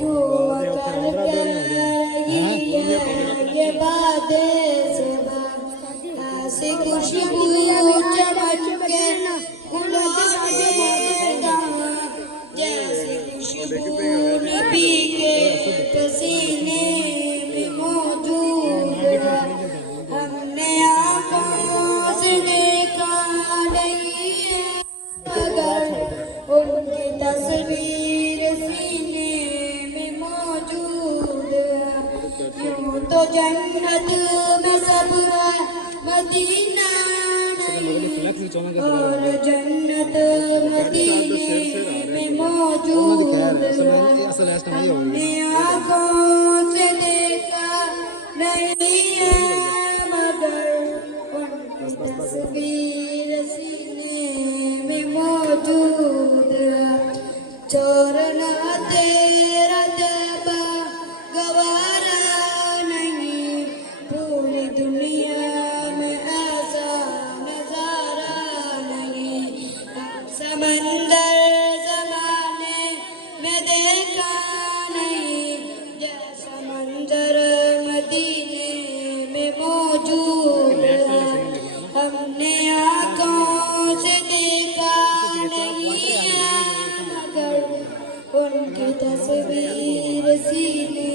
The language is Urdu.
جھوم کر کہہ رہی ہے یہ باتیں صبا، ایسی خوشبو چمن کے گلاب جہاں، جیسی خوشبو نبی کے پسینے میں موجود ہے، ہم نے آنکھوں سے دیکھا نہیں ہے مگر ان کی تصویر سینے میں موجود ہے، یوں تو جنت میں سب ہے مدینہ نہیں، اور جنت مدینے میں موجود ہے، ہم نے آنکھوں سے دیکھا نہیں ہے مگر ان کی تصویر سینے میں موجود ہے، چھوڑنا تیرا طیبہ گوارا نہیں، پوری دنیا میں ایسا نظارہ نہیں، سمندر زمانے میں دیکھا نہیں، جیسا منظر مدینے میں موجود ہے، ہم نے آنکھوں سے دیکھا نہیں ہے مگر ان کی تصویر سینے